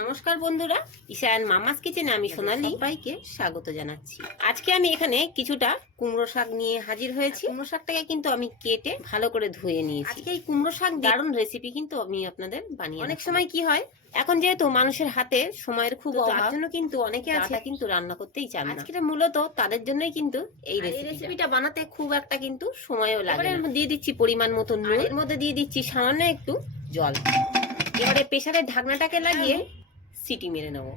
নমস্কার বন্ধুরা ঈশান মামাস কিচেনে আমি সোনালি। সবাইকে স্বাগত জানাচ্ছি। আজকে আমি এখানে কিছুটা কুমড়ো শাক নিয়ে হাজির হয়েছি। কুমড়ো শাকটাকে কিন্তু আমি কেটে ভালো করে ধুয়ে নিয়েছি। আজকে এই কুমড়ো শাক দারুণ রেসিপি কিন্তু আমি আপনাদের বানিয়ে অনেক সময় কি হয় এখন যেহেতু মানুষের হাতে সময়ের খুব অভাব তার জন্য কিন্তু অনেকে আছে কিন্তু রান্না করতেই চান না। আজকে মূলত তাদের জন্যই কিন্তু এই রেসিপিটা বানাতে খুব একটা কিন্তু সময়ও লাগে দিয়ে দিচ্ছি পরিমাণ মতো নুন। এর মধ্যে দিয়ে দিচ্ছি সামান্য একটু জল। এবারে প্রেসারের ঢাকনাটাকে লাগিয়ে সিটি মেরে নেব।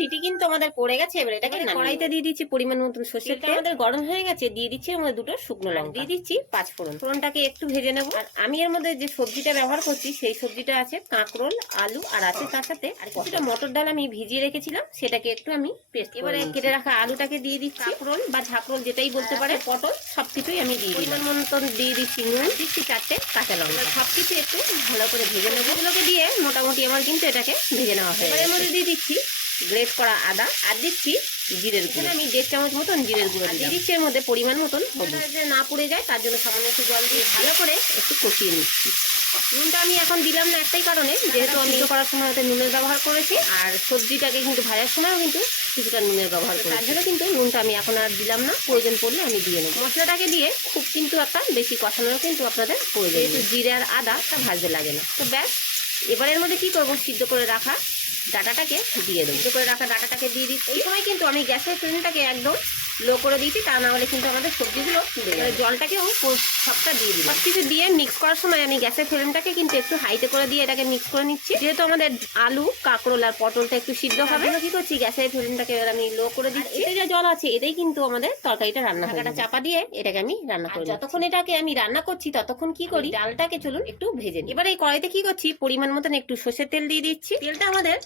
সিটি কিন্তু আমাদের পড়ে গেছে এবার এটাকে কড়াইতে দিয়ে দিচ্ছি পরিমাণ মতন সর্ষের তেল। আমাদের গরম হয়ে গেছে দিয়ে দিচ্ছি মধ্যে দুটো শুকনো লঙ্কা। দিয়ে দিচ্ছি পাঁচ ফোড়ন। ফোড়নটাকে একটু ভেজে নেব। আর আমি এর মধ্যে যে সবজিটা ব্যবহার করছি সেই সবজিটা আছে কাঁকরোল আলু আর আছে তার সাথে আর কিছুটা মটর ডাল আমি ভিজিয়ে রেখেছিলাম সেটাকে একটু আমি পেস্ট এবারে কেটে রাখা আলুটাকে দিয়ে দিচ্ছি। কাঁকরোল বা ঝাঁকরোল যেটাই বলতে পারে পটল সবকিছুই আমি দিয়ে দিই পরিমাণ মতন দিয়ে দিচ্ছি নুন দিচ্ছি চারটে কাঁচা লঙ্কা। সবকিছু একটু ভালো করে ভেজে নেব। এগুলোকে দিয়ে মোটামুটি আমার কিন্তু এটাকে ভেজে নেওয়া হয় এর মধ্যে দিয়ে দিচ্ছি গ্রেট করা আদা আর দিচ্ছি জিরের গুঁড়ো। আমি দেড় চামচ মতন জিরের গুঁড়ো দিয়ে দিচ্ছি এর মধ্যে পরিমাণ মতন যে না পড়ে যায় তার জন্য সামান্য একটু জল দিয়ে ভালো করে একটু কষিয়ে নিচ্ছি। নুনটা আমি এখন দিলাম না একটাই কারণে যেহেতু আমি করার সময় হয়তো নুনের ব্যবহার করেছি। আর সবজিটাকে কিন্তু ভাজার সময়ও কিন্তু কিছুটা নুনের ব্যবহার করি তার জন্য কিন্তু নুনটা আমি এখন আর দিলাম না প্রয়োজন পড়লে আমি দিয়ে নেব। মশলাটাকে দিয়ে খুব কিন্তু একটা বেশি কষানোর কিন্তু আপনাদের প্রয়োজন যেহেতু জিরে আর আদা তা ভাজতে লাগে না। তো ব্যাস এবারের মধ্যে কি করব? সিদ্ধ করে রাখা ডাটাটাকে দিয়ে দেবো। করে রাখা ডাটাটাকে দিয়ে দিচ্ছি। এই সময় কিন্তু আমি গ্যাসের ফ্লেমটাকে একদম লো করে দিয়েছি তা না হলে কিন্তু আমাদের সবজিগুলো পুড়ে যাবে। জলটাকেও সবটা দিয়ে দিই সব কিছু দিয়ে মিক্স করার সময় আমি গ্যাসের ফ্লেমটাকে কিন্তু একটু হাইতে করে দিয়ে এটাকে মিক্স করে নিচ্ছি। যেহেতু আমাদের আলু কাঁকরোল আর পটলটা একটু সিদ্ধ হবে। আমি কি করছি? গ্যাসের ফ্লেমটাকে এবার আমি লো করে দিচ্ছি। এতে যে জল আছে এটাই কিন্তু আমাদের তরকারিটা রান্না ঢাকাটা চাপা দিয়ে এটাকে আমি রান্না করি যতক্ষণ এটাকে আমি রান্না করছি ততক্ষণ কি করি? ডালটাকে চলুন একটু ভেজে নিই। এবার এই কড়াইতে কি করছি? পরিমাণ মতন একটু সর্ষের তেল দিয়ে দিচ্ছি। তেলটা আমাদের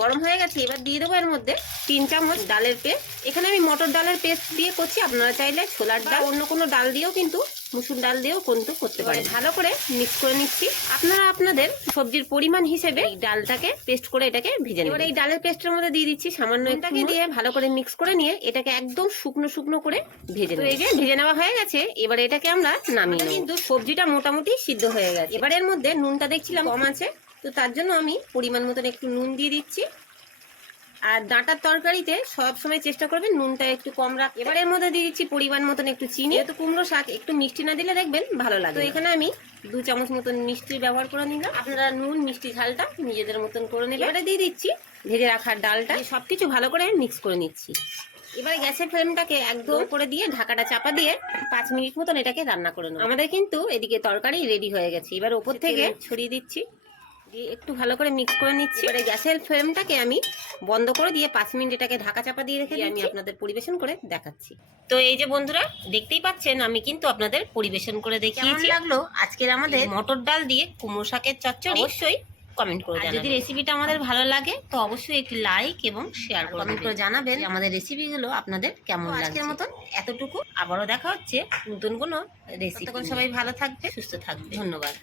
গরম হয়ে গেছে এবার দিয়ে দেবো এর মধ্যে তিন চামচ ডালের পেস্ট। এখানে আমি মটর ডালের পেস্ট দিয়ে করছি আপনারা চাইলে ছোলার ডাল অন্য কোনো ডাল দিয়েও কিন্তু মুসুর ডাল দিয়েও কিন্তু করতে পারেন। ভালো করে মিক্স করে নিচ্ছি। আপনারা আপনাদের সবজির পরিমাণ হিসেবে এই ডালটাকে পেস্ট করে এটাকে ভেজে নেবেন। এই ডালের পেস্টের মধ্যে দিয়ে দিচ্ছি সামান্য এটাকে দিয়ে ভালো করে মিক্স করে নিয়ে এটাকে একদম শুকনো শুকনো করে ভেজে নেব। এই যে ভেজে নেওয়া হয়ে গেছে এবার এটাকে আমরা নামিয়ে কিন্তু সবজিটা মোটামুটি সিদ্ধ হয়ে গেছে। এবার এর মধ্যে নুনটা দেখছিলাম কম আছে তো তার জন্য আমি পরিমাণ মতন একটু নুন দিয়ে দিচ্ছি। আর ডাঁটার তরকারিতে সব সময় চেষ্টা করবেন নুনটা একটু কম রাখ এবার এর মধ্যে দিয়ে দিচ্ছি পরিমাণ মতন একটু চিনি। যেহেতু কুমড়ো শাক একটু মিষ্টি না দিলে দেখবেন ভালো লাগে তো এখানে আমি দু চামচ মতন মিষ্টি ব্যবহার করে নিলাম। আপনারা নুন মিষ্টি ঝালটা নিজেদের মতন করে নেবেন। এবারে দিয়ে দিচ্ছি ভেজে রাখার ডালটা। সব কিছু ভালো করে মিক্স করে নিচ্ছি। এবার গ্যাসের ফ্লেমটাকে একদম করে দিয়ে ঢাকাটা চাপা দিয়ে পাঁচ মিনিট মতন এটাকে রান্না করে নেব। আমাদের কিন্তু এদিকে তরকারি রেডি হয়ে গেছে। এবার ওপর থেকে ছড়িয়ে দিচ্ছি। দিয়ে একটু ভালো করে মিক্স করে নিচ্ছি। এবারে গ্যাসের ফ্লেমটাকে আমি বন্ধ করে দিয়ে পাঁচ মিনিট এটাকে ঢাকা চাপা দিয়ে রেখে আমি আপনাদের পরিবেশন করে দেখাচ্ছি। তো এই যে বন্ধুরা দেখতেই পাচ্ছেন আমি কিন্তু আপনাদের পরিবেশন করে দেখিয়েছি। লাগল? আজকের আমাদের মটর ডাল দিয়ে কুমড়ো শাকের চচ্চড়ি অবশ্যই কমেন্ট করে জানাবেন যদি রেসিপিটা আমাদের ভালো লাগে তো অবশ্যই একটি লাইক এবং শেয়ার করে কমেন্ট করে জানাবেন যে আমাদের রেসিপিগুলো আপনাদের কেমন আজকের মতন এতটুকু। আবারও দেখা হচ্ছে নতুন কোনো রেসিপি সবাই ভালো থাকবে সুস্থ থাকবে ধন্যবাদ।